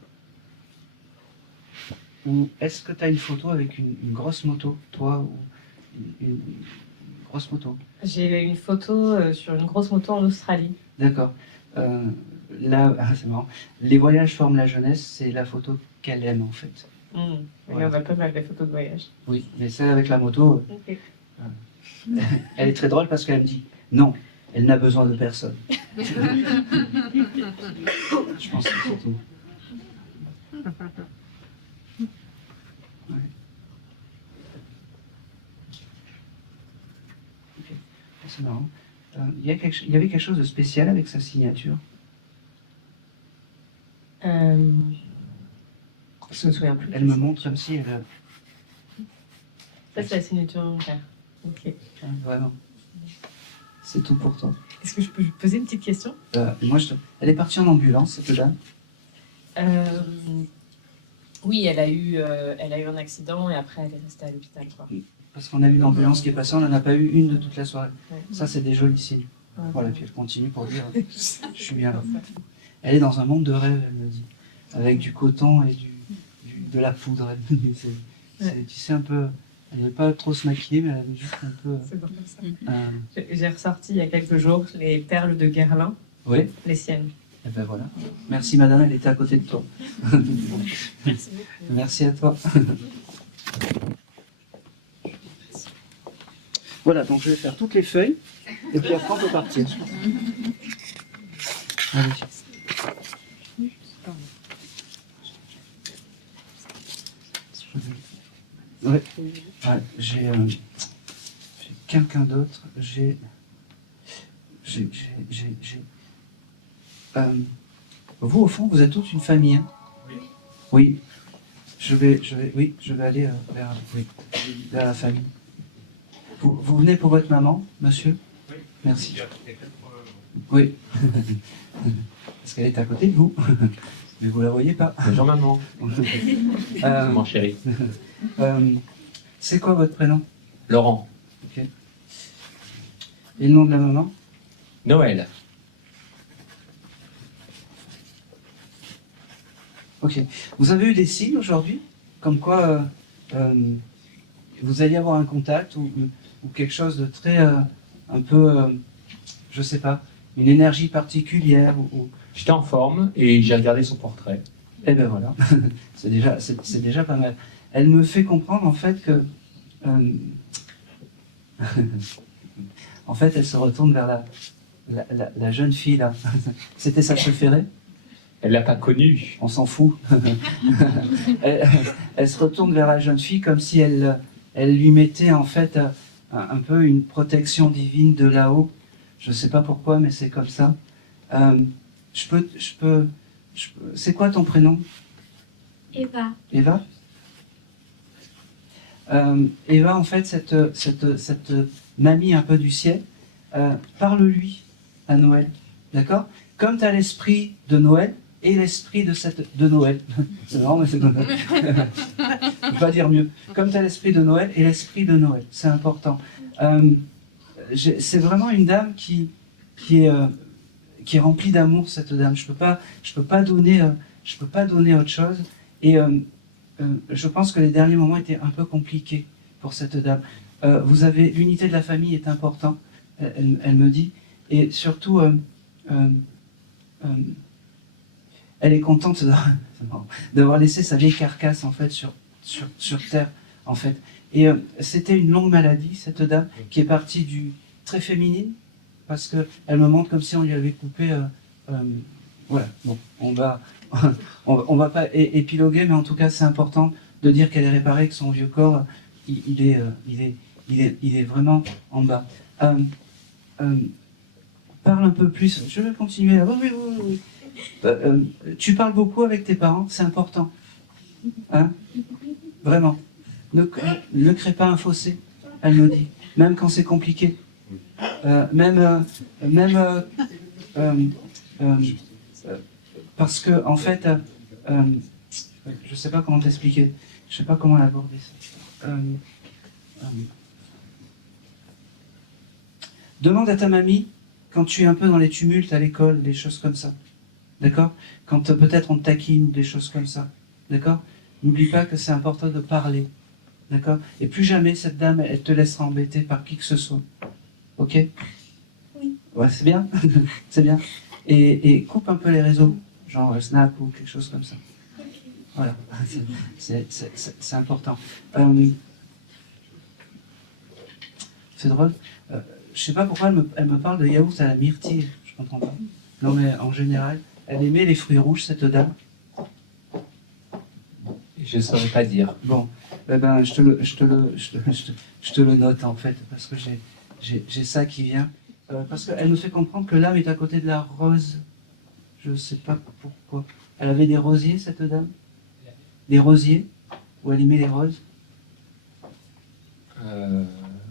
Ou est-ce que tu as une photo avec une grosse moto, toi, ou une grosse moto? J'ai une photo sur une grosse moto en Australie. D'accord. Là, c'est marrant. Les voyages forment la jeunesse, c'est la photo qu'elle aime en fait. Oui, Voilà. on a pas mal de photos de voyage. Oui, mais celle avec la moto, Ok. elle est très drôle parce qu'elle me dit non, elle n'a besoin de personne. Je pense que c'est tout. Ouais. Ok. C'est marrant. Il y avait quelque chose de spécial avec sa signature. Je me souviens plus. Elle me montre comme si elle... Ça, c'est la signature de mon père. Ok. Vraiment. C'est tout pour toi. Est-ce que je peux vous poser une petite question? Elle est partie en ambulance, cette dame. Oui, elle a eu un accident et après elle est restée à l'hôpital. Parce qu'on a eu une ambulance qui est passée, on n'en a pas eu une de toute la soirée. Ouais. Ça, c'est des jolis signes. Ouais. Voilà, puis elle continue pour dire je suis bien là. Elle est dans un monde de rêve, elle me dit. Avec du coton et de la poudre. Elle me dit. Tu sais, un peu. Elle ne veut pas trop se maquiller, mais elle avait juste un peu. C'est comme ça. J'ai ressorti il y a quelques jours les perles de Guerlain, Oui, les siennes. et ben voilà. Merci madame, elle était à côté de toi. Merci beaucoup. Merci à toi. Voilà, donc je vais faire toutes les feuilles, et puis après on peut partir. Allez. Ouais. Ouais, j'ai quelqu'un d'autre. Vous au fond, vous êtes toute une famille. Hein? Oui. Je vais aller vers la famille. Vous venez pour votre maman, monsieur? Oui. Merci. Oui. Parce qu'elle est à côté de vous. Mais vous la voyez pas. Bonjour maman. Mon chéri. C'est quoi votre prénom? Laurent. Ok. Et le nom de la maman? Noël. Ok. Vous avez eu des signes aujourd'hui? Comme quoi vous alliez avoir un contact ou quelque chose de très... un peu... je sais pas, une énergie particulière ou... J'étais en forme et j'ai regardé son portrait. Eh ben voilà, c'est déjà pas mal. Elle me fait comprendre en fait que... en fait, elle se retourne vers la jeune fille là. C'était sa préférée? Elle l'a pas connue. On s'en fout. Elle se retourne vers la jeune fille comme si elle lui mettait en fait un peu une protection divine de là-haut. Je sais pas pourquoi, mais c'est comme ça. C'est quoi ton prénom? Eva. Eva? Eva, en fait, cette mamie un peu du ciel, parle-lui à Noël, d'accord? Comme tu as l'esprit de Noël et l'esprit de Noël. C'est marrant, mais c'est comme ça. Je ne peux pas dire mieux. Comme tu as l'esprit de Noël et l'esprit de Noël, c'est important. C'est vraiment une dame qui est remplie d'amour, cette dame. Je peux pas donner autre chose. Et je pense que les derniers moments étaient un peu compliqués pour cette dame. L'unité de la famille est importante, elle me dit, et surtout, elle est contente d'avoir laissé sa vieille carcasse en fait sur terre en fait. Et c'était une longue maladie, cette dame, qui est partie du très féminine, parce que elle me montre comme si on lui avait coupé. Voilà. Bon, on va pas épiloguer, mais en tout cas, c'est important de dire qu'elle est réparée, que son vieux corps, il est vraiment en bas. Parle un peu plus. Je vais continuer. Oui. Tu parles beaucoup avec tes parents, c'est important. Hein? Vraiment. Ne crée pas un fossé, elle me dit. Même quand c'est compliqué. Parce que, en fait, je sais pas comment t'expliquer. Je sais pas comment l'aborder ça. Demande à ta mamie quand tu es un peu dans les tumultes à l'école, des choses comme ça. D'accord? Quand peut-être on te taquine, des choses comme ça. D'accord? N'oublie pas que c'est important de parler. D'accord? Et plus jamais cette dame, elle te laissera embêter par qui que ce soit. Ok? Oui. Ouais, c'est bien. C'est bien. Et coupe un peu les réseaux, genre Snap ou quelque chose comme ça. Okay. Voilà. C'est important. C'est drôle. Je sais pas pourquoi elle me parle de yaourt à la myrtille. Je comprends pas. Non, mais en général, elle aimait les fruits rouges, cette dame. Je ne saurais pas dire. Bon, eh ben, je te le note en fait, parce que j'ai ça qui vient. Parce qu'elle me fait comprendre que l'âme est à côté de la rose. Je ne sais pas pourquoi. Elle avait des rosiers, cette dame? Des rosiers? Où elle aimait les roses?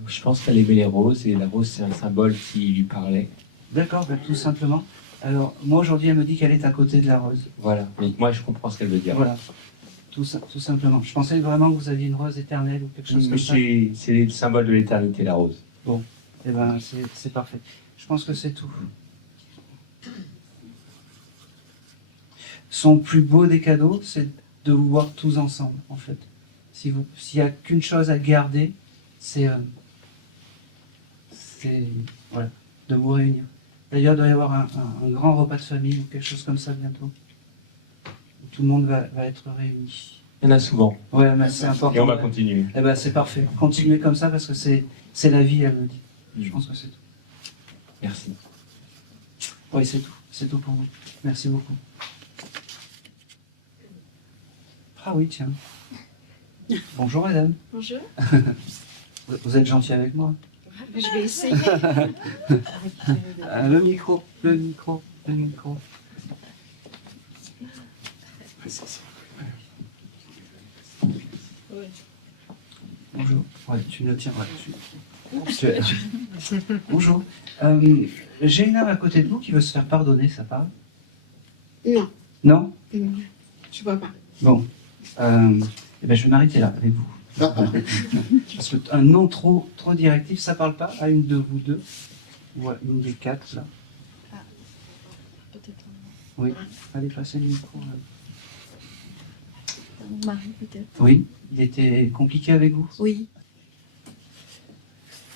Je pense qu'elle aimait les roses, et la rose, c'est un symbole qui lui parlait. D'accord, ben, tout simplement. Alors, moi, aujourd'hui, elle me dit qu'elle est à côté de la rose. Voilà, mais moi, je comprends ce qu'elle veut dire. Voilà, tout simplement. Je pensais vraiment que vous aviez une rose éternelle ou quelque chose comme ça. C'est le symbole de l'éternité, la rose. Bon, eh ben, c'est parfait. Je pense que c'est tout. Son plus beau des cadeaux, c'est de vous voir tous ensemble, en fait. S'il n'y a qu'une chose à garder, c'est voilà, de vous réunir. D'ailleurs, il doit y avoir un grand repas de famille ou quelque chose comme ça bientôt. Où tout le monde va être réuni. Il y en a souvent. Ouais, mais c'est important. Et on va continuer. Eh ben, c'est parfait. Continuez comme ça parce que c'est la vie, elle me dit. Je pense que c'est tout. Merci. Oui, c'est tout. C'est tout pour vous. Merci beaucoup. Ah oui, tiens. Bonjour, madame. Bonjour. Vous êtes gentil avec moi. Je vais essayer. Le micro. Bonjour. Ouais, tu me le tiens. Ouais, Bonjour. J'ai une âme à côté de vous qui veut se faire pardonner, ça parle? Non. Non? Je vois pas. Bon. Eh ben, je vais m'arrêter là avec vous. Parce qu'un nom trop directif, ça parle pas à une de vous deux. ou une des 4 là. Peut-être Oui, allez passer le micro. Là. mon mari, peut-être. Oui, il était compliqué avec vous? Oui.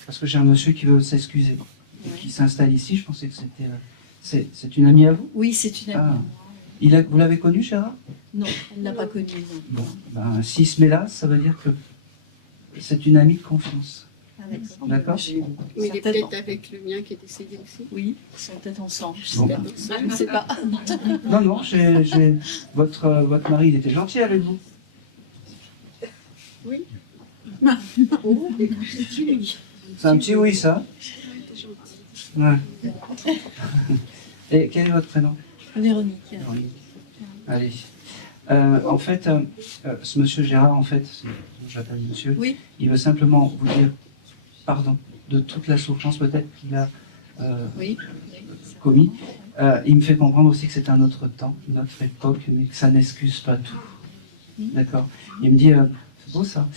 Parce que j'ai un monsieur qui veut s'excuser et qui s'installe ici. Je pensais que c'était. C'est une amie à vous? Oui, c'est une amie. Vous l'avez connu, Gérard? Non, elle ne l'a pas connue. Bon, ben, s'il se met là, ça veut dire que c'est une amie de confiance. D'accord? Mais il est peut-être avec le mien qui est décédé aussi. Oui, ils sont peut-être ensemble. Bon. Je ne sais pas. Non, non, votre mari, il était gentil avec vous. Oui. C'est un petit oui, ça. Ouais. Et quel est votre prénom? Véronique. Véronique. Allez. En fait, ce monsieur Gérard, en fait, j'appelle monsieur, Oui. il veut simplement vous dire pardon de toute la souffrance peut-être qu'il a Oui. commis. Il me fait comprendre aussi que c'est un autre temps, une autre époque, mais que ça n'excuse pas tout. D'accord? Il me dit, c'est beau ça,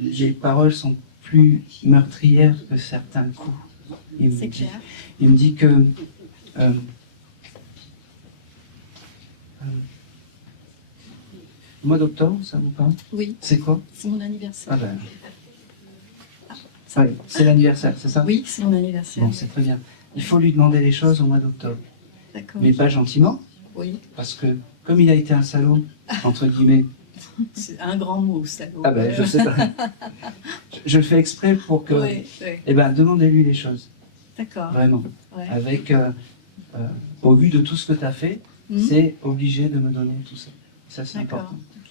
les paroles sont plus meurtrières que certains coups. C'est clair. Il me dit que le mois d'octobre, ça vous parle? Oui. C'est quoi? C'est mon anniversaire. Ah ben. Ouais, c'est l'anniversaire, c'est ça? Oui, c'est mon anniversaire. Bon, c'est très bien. Il faut lui demander les choses au mois d'octobre. D'accord. Mais pas gentiment, Oui. parce que comme il a été un salaud, entre guillemets, C'est un grand mot, salaud. ah ben je sais pas, je le fais exprès pour que, Oui, oui. eh ben demandez-lui les choses, D'accord. vraiment, Ouais. avec, au vu de tout ce que tu as fait, Mhm. c'est obligé de me donner tout ça. Ça c'est D'accord. important. Ok.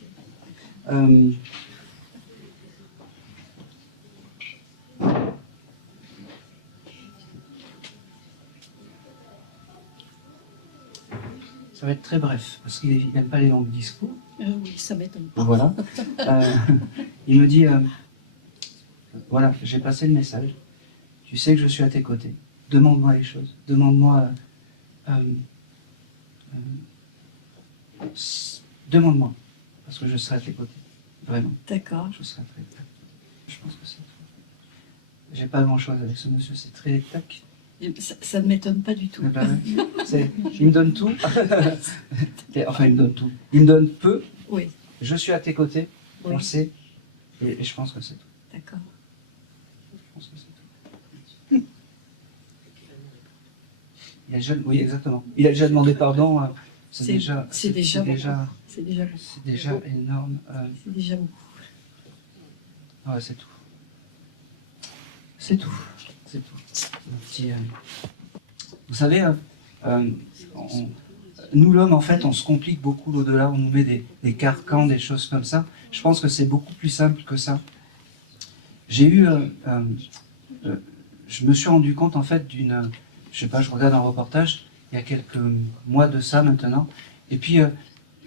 Ça va être très bref, parce qu'il n'aime pas les longs discours. Oui, ça m'étonne pas. Voilà. Il me dit, voilà, j'ai passé le message. Tu sais que je suis à tes côtés. Demande-moi les choses. Demande-moi... demande-moi. Parce que je serai à tes côtés. Vraiment. D'accord. Je serai très... Je pense que c'est tout. J'ai pas grand-chose avec ce monsieur. C'est très tac. Ça ne m'étonne pas du tout. Eh ben, il me donne tout. Enfin, il me donne tout. Il me donne peu. Oui. Je suis à tes côtés. Oui. On le sait. Et je pense que c'est tout. D'accord. Je pense que c'est tout. Il a déjà, oui, exactement. Il a déjà demandé pardon. C'est déjà énorme. C'est déjà beaucoup. Ouais, c'est tout. C'est tout. C'est tout. Un petit, vous savez, nous l'homme, en fait, on se complique beaucoup l'au-delà, on nous met des carcans, des choses comme ça. Je pense que c'est beaucoup plus simple que ça. J'ai eu, je me suis rendu compte en fait d'une, je sais pas, je regarde un reportage il y a quelques mois de ça maintenant, et puis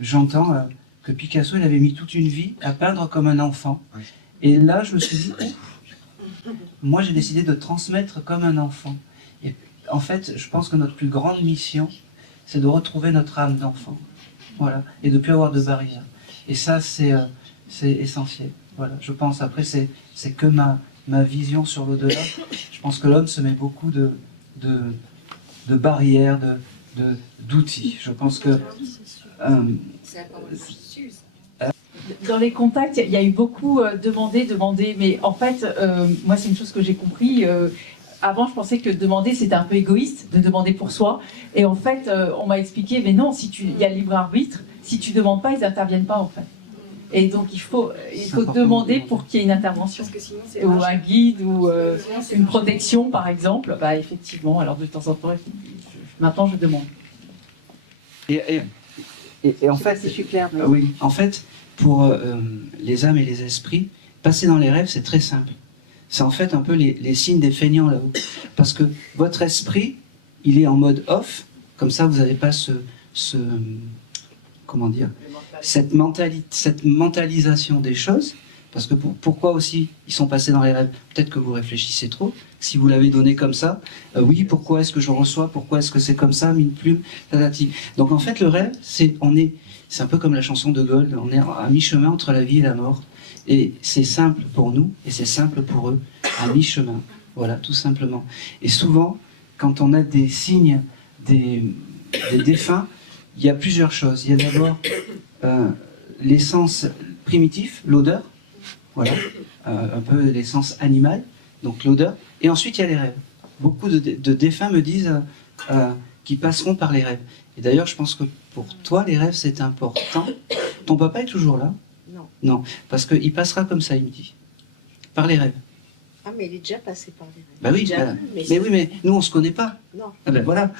j'entends que Picasso, il avait mis toute une vie à peindre comme un enfant. Et là, je me suis dit, moi, j'ai décidé de transmettre comme un enfant. Et en fait, je pense que notre plus grande mission, c'est de retrouver notre âme d'enfant. Voilà. Et de ne plus avoir de barrières. Et ça, c'est essentiel. Voilà. Je pense, après, c'est que ma vision sur l'au-delà. Je pense que l'homme se met beaucoup de barrières, d'outils. Je pense que... Dans les contacts, il y a eu beaucoup demander, mais en fait, moi c'est une chose que j'ai compris. Avant, je pensais que demander c'était un peu égoïste, de demander pour soi. Et en fait, on m'a expliqué, mais non, il y a le libre arbitre. Si tu demandes pas, ils n'interviennent pas en fait. Et donc il faut demander pour qu'il y ait une intervention, ou un guide, ou une protection par exemple. Bah effectivement, alors de temps en temps, maintenant je demande. Et en fait, si je suis claire. Mais... oui, en fait, pour les âmes et les esprits, passer dans les rêves, c'est très simple. C'est en fait un peu les signes des feignants là-haut. Parce que votre esprit, il est en mode off, comme ça vous n'avez pas comment dire, cette mentalisation des choses. Parce que pourquoi aussi ils sont passés dans les rêves? Peut-être que vous réfléchissez trop. Si vous l'avez donné comme ça, oui, pourquoi est-ce que je reçois? Pourquoi est-ce que c'est comme ça? Une plume, tatati. Donc en fait, le rêve, c'est un peu comme la chanson de Gold. On est à mi-chemin entre la vie et la mort. Et c'est simple pour nous et c'est simple pour eux, à mi-chemin. Voilà, tout simplement. Et souvent, quand on a des signes des défunts, il y a plusieurs choses. Il y a d'abord l'essence primitif, l'odeur, voilà, un peu l'essence animale, donc l'odeur. Et ensuite, il y a les rêves. Beaucoup de défunts me disent qu'ils passeront par les rêves. Et d'ailleurs, je pense que pour toi, les rêves, c'est important. Ton papa est toujours là? Non. Non, parce qu'il passera comme ça, il me dit. Par les rêves. Ah, mais il est déjà passé par les rêves. Bah oui, Déjà bah, vu, mais oui, mais nous, on se connaît pas. Non. Ah ben voilà.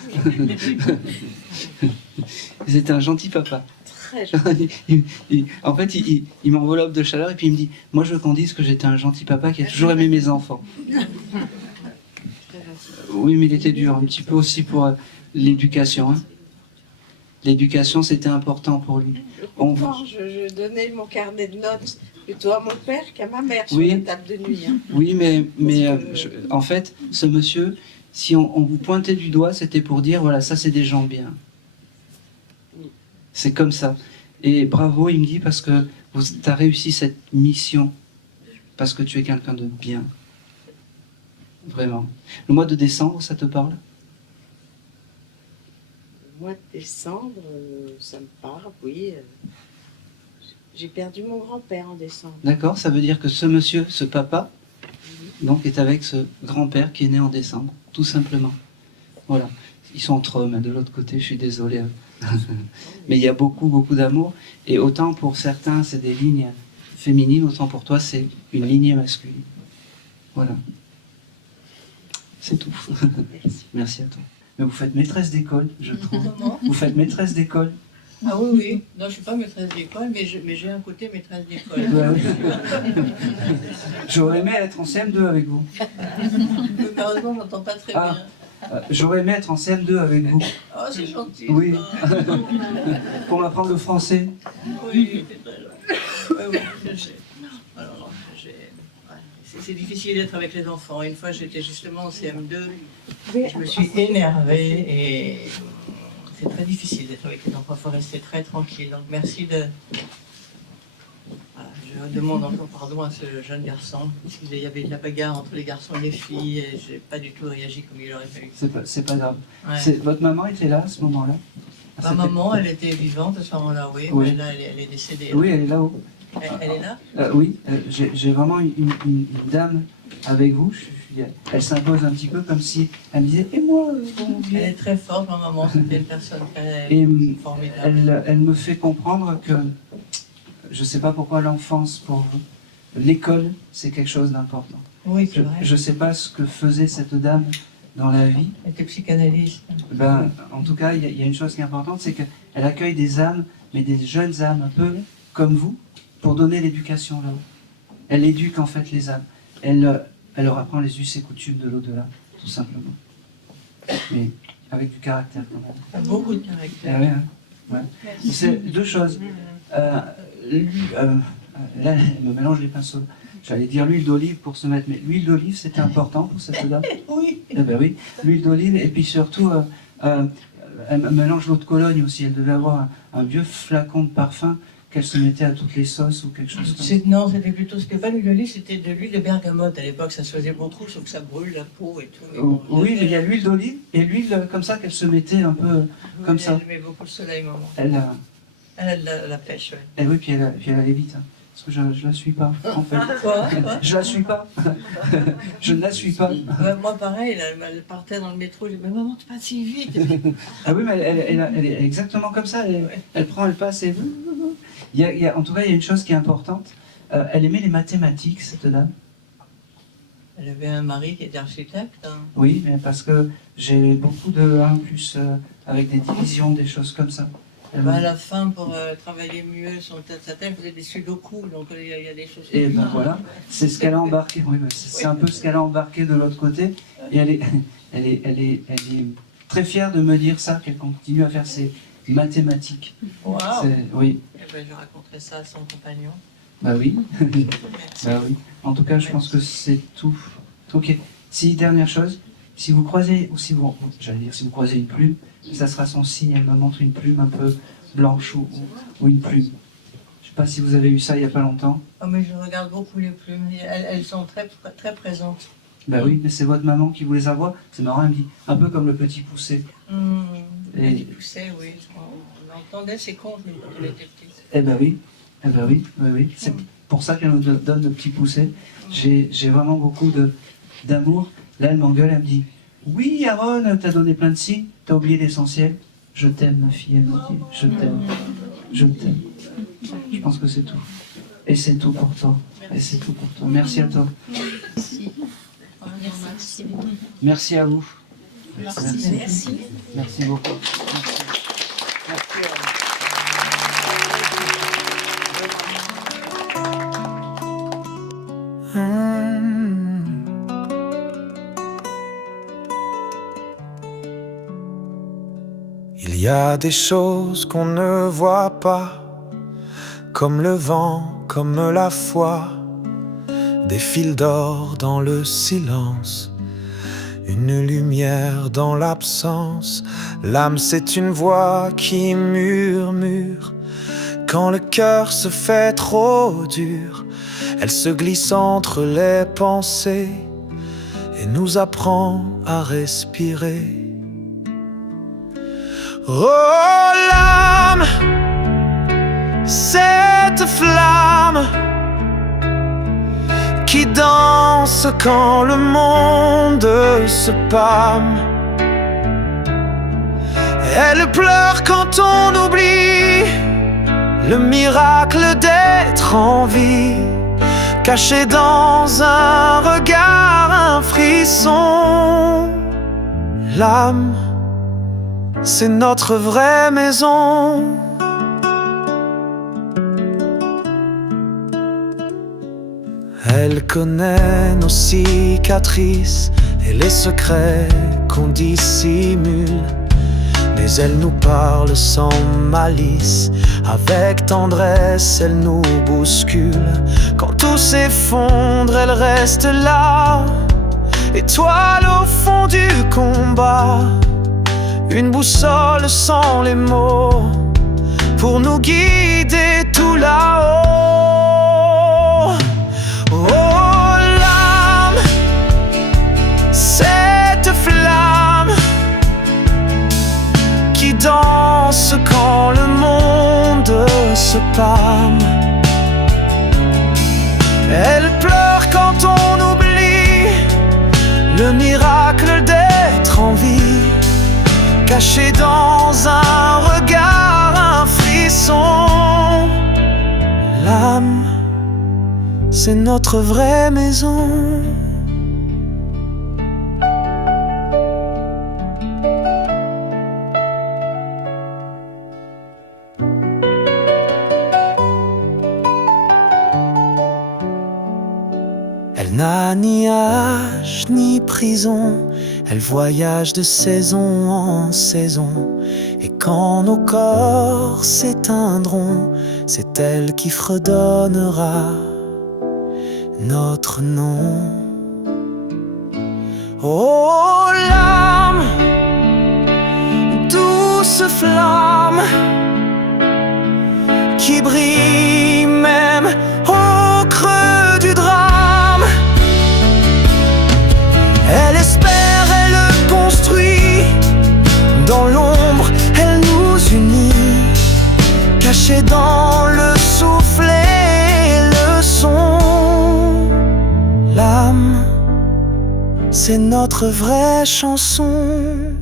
C'était un gentil papa. Très gentil. En fait, il m'enveloppe de chaleur et puis il me dit, moi je veux qu'on dise que j'étais un gentil papa qui a toujours aimé mes enfants. Oui, mais il était dur, un petit peu aussi pour l'éducation. Hein. L'éducation, c'était important pour lui. Je donnais mon carnet de notes plutôt à mon père qu'à ma mère sur Oui. la table de nuit. Hein. Oui, mais en fait, ce monsieur, si on vous pointait du doigt, c'était pour dire, voilà, ça c'est des gens bien. C'est comme ça. Et bravo, il me dit, parce que tu as réussi cette mission, parce que tu es quelqu'un de bien. Vraiment. Le mois de décembre, ça te parle? Le mois de décembre, ça me parle, oui. J'ai perdu mon grand-père en décembre. D'accord, ça veut dire que ce monsieur, ce papa, donc est avec ce grand-père qui est né en décembre, tout simplement. Voilà. Ils sont entre hommes, hein, de l'autre côté, je suis désolé. Hein. Mais il y a beaucoup, beaucoup d'amour. Et autant pour certains, c'est des lignes féminines, autant pour toi, c'est une lignée masculine. Voilà. C'est tout. Merci. Merci à toi. Mais vous faites maîtresse d'école, je trouve. Comment? Vous faites maîtresse d'école. Ah oui, oui. Non, je ne suis pas maîtresse d'école, mais j'ai un côté maîtresse d'école. Ouais, oui. J'aurais aimé être en CM2 avec vous. Mais malheureusement, je n'entends pas très Ah. bien. J'aurais aimé être en CM2 avec vous. Oh, c'est gentil. Oui. ça. Pour m'apprendre le français. Oui, c'est très gentil. Oui, je sais. Alors, c'est difficile d'être avec les enfants. Une fois, j'étais justement en CM2. Je me suis énervée et c'est très difficile d'être avec les enfants. Il faut rester très tranquille. Donc, merci de... Voilà, je demande encore pardon à ce jeune garçon. Il y avait de la bagarre entre les garçons et les filles et je n'ai pas du tout réagi comme il aurait fallu. C'est pas grave. Ouais. Votre maman était là à ce moment-là? Ma maman, elle était vivante à ce moment-là, oui. Oui. Mais là, elle est décédée. Oui, elle est là-haut. Elle est là? Oui, j'ai vraiment une dame avec vous. Elle s'impose un petit peu comme si elle me disait « Et moi Elle est très forte, ma maman. C'était une personne très Et formidable. elle me fait comprendre que, je ne sais pas pourquoi l'enfance pour vous, l'école, c'est quelque chose d'important. Oui, c'est vrai. Je ne sais pas ce que faisait cette dame dans la vie. Elle était psychanalyste. Ben, en tout cas, il y a une chose qui est importante, c'est qu'elle accueille des âmes, mais des jeunes âmes un peu comme vous, pour donner l'éducation là-haut. Elle éduque en fait les âmes. Elle leur apprend les us et coutumes de l'au-delà, tout simplement. Mais avec du caractère quand même. Beaucoup de caractère. Ah ouais, hein. Ouais. C'est deux choses. Là, elle me mélange les pinceaux. J'allais dire l'huile d'olive pour se mettre, mais l'huile d'olive c'était important pour cette dame. Oui. Eh ben oui, l'huile d'olive et puis surtout, elle mélange l'eau de Cologne aussi. Elle devait avoir un vieux flacon de parfum qu'elle se mettait à toutes les sauces ou quelque chose comme ça. Non, c'était plutôt Stéphane. L'huile d'olive, c'était de l'huile de bergamote. À l'époque, ça se faisait beaucoup, sauf que ça brûle la peau et tout. Mais bon, Oui, mais il y a l'huile d'olive et l'huile comme ça qu'elle se mettait un peu comme ça. Elle met beaucoup le soleil, maman. Elle Elle a la pêche, oui. eh oui, puis elle allait vite. Hein. Parce que je la suis pas, en fait. Quoi? Je la suis pas. Je ne la suis pas. Ouais, moi, pareil, elle partait dans le métro. Je dis, mais maman, tu passes si vite. Ah oui, mais elle est exactement comme ça. Elle prend, elle passe et... en tout cas, il y a une chose qui est importante. Elle aimait les mathématiques, cette dame. Elle avait un mari qui était architecte. Hein. Oui, mais parce que j'ai beaucoup de 1 plus avec des divisions, des choses comme ça. À la fin, pour travailler mieux sa tête, elle faisait des sudoku, donc il y a des choses. Et ben voilà, c'est ce qu'elle a embarqué. Oui, c'est un peu ce qu'elle a embarqué de l'autre côté. Et elle est très fière de me dire ça, qu'elle continue à faire ses mathématiques. Wow. Oui. Eh ben, je raconterai ça à son compagnon. Bah oui. Bah oui. En tout cas, je pense que c'est tout. Ok. Si, dernière chose, si vous croisez, ou si vous croisez une plume, ça sera son signe. Elle me montre une plume un peu blanche ou une plume. Je sais pas si vous avez eu ça il y a pas longtemps. Oh, mais je regarde beaucoup les plumes. Elles sont très, très présentes. Ben oui, mais c'est votre maman qui vous les envoie. C'est marrant, elle me dit, un peu comme le petit poussé. Et... Il poussait, oui. On entendait ses contes quand on était petits. Eh ben oui, oui. C'est pour ça qu'elle nous donne le petit poussé. J'ai vraiment beaucoup d'amour. Là, elle m'engueule, elle me dit, oui, Aaron, t'as donné plein de signes, t'as oublié l'essentiel. Je t'aime, ma fille, elle me dit, je t'aime, je t'aime. Je pense que c'est tout. Et c'est tout pour toi. Et c'est tout pour toi. Merci à toi. Merci. Merci à vous. Merci. Merci beaucoup. Merci. Merci à vous. Il y a des choses qu'on ne voit pas, comme le vent, comme la foi, des fils d'or dans le silence, une lumière dans l'absence. L'âme, c'est une voix qui murmure quand le cœur se fait trop dur. Elle se glisse entre les pensées et nous apprend à respirer. Oh l'âme, cette flamme qui danse quand le monde se pâme. Elle pleure quand on oublie le miracle d'être en vie, caché dans un regard, un frisson. L'âme, c'est notre vraie maison. Elle connaît nos cicatrices et les secrets qu'on dissimule, mais elle nous parle sans malice. Avec tendresse, elle nous bouscule. Quand tout s'effondre, elle reste là, étoile au fond du combat. Une boussole sans les mots pour nous guider tout là-haut. Oh l'âme, cette flamme qui danse quand le monde se pâme. Elle pleure quand on oublie le miracle d'être en vie, caché dans un regard, un frisson. L'âme, c'est notre vraie maison. Elle n'a ni âge ni prison, elle voyage de saison en saison. Et quand nos corps s'éteindront, c'est elle qui fredonnera notre nom. Oh l'âme, douce flamme qui brille même au creux du drame. Elle espère, elle construit, dans l'ombre elle nous unit, cachée dans le souffle et le son. L'âme, c'est notre vraie chanson.